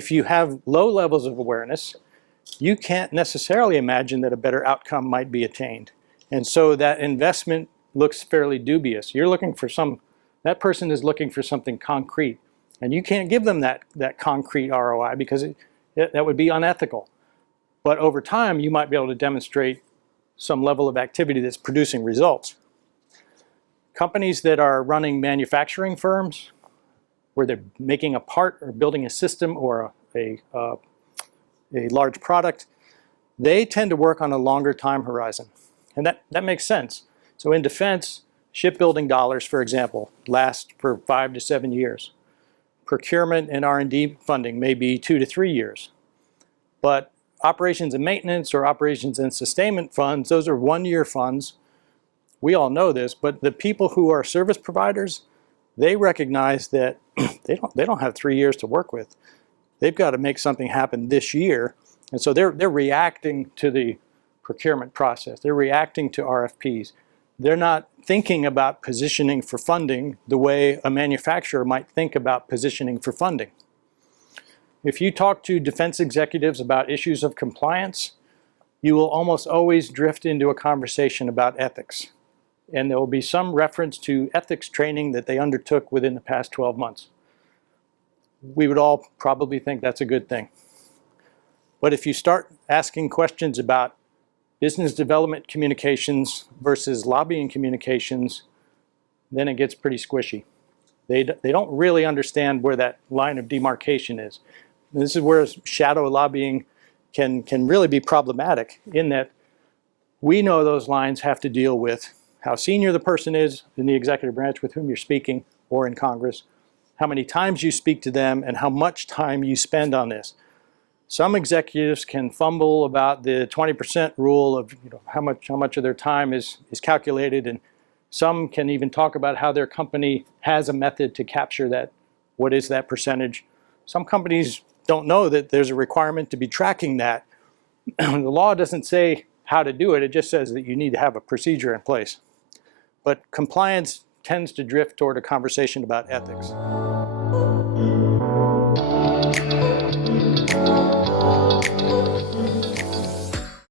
if you have low levels of awareness, you can't necessarily imagine that a better outcome might be attained. And so that investment looks fairly dubious. You're looking for that person is looking for something concrete. And you can't give them that concrete ROI because that would be unethical. But over time, you might be able to demonstrate some level of activity that's producing results. Companies that are running manufacturing firms, where they're making a part or building a system or a large product, they tend to work on a longer time horizon. And that makes sense. So in defense, shipbuilding dollars, for example, last for 5 to 7 years. Procurement and R&D funding may be 2 to 3 years. But operations and maintenance or operations and sustainment funds, those are 1-year funds. We all know this, but the people who are service providers, they recognize that they don't have 3 years to work with. They've got to make something happen this year. And so they're reacting to the procurement process. They're reacting to RFPs. They're not thinking about positioning for funding the way a manufacturer might think about positioning for funding. If you talk to defense executives about issues of compliance, you will almost always drift into a conversation about ethics. And there will be some reference to ethics training that they undertook within the past 12 months. We would all probably think that's a good thing. But if you start asking questions about business development communications versus lobbying communications, then it gets pretty squishy. They don't really understand where that line of demarcation is. And this is where shadow lobbying can really be problematic, in that we know those lines have to deal with how senior the person is in the executive branch with whom you're speaking, or in Congress, how many times you speak to them, and how much time you spend on this. Some executives can fumble about the 20% rule of how much of their time is calculated, and some can even talk about how their company has a method to capture that. What is that percentage? Some companies don't know that there's a requirement to be tracking that. The law doesn't say how to do it. It just says that you need to have a procedure in place. But compliance tends to drift toward a conversation about ethics.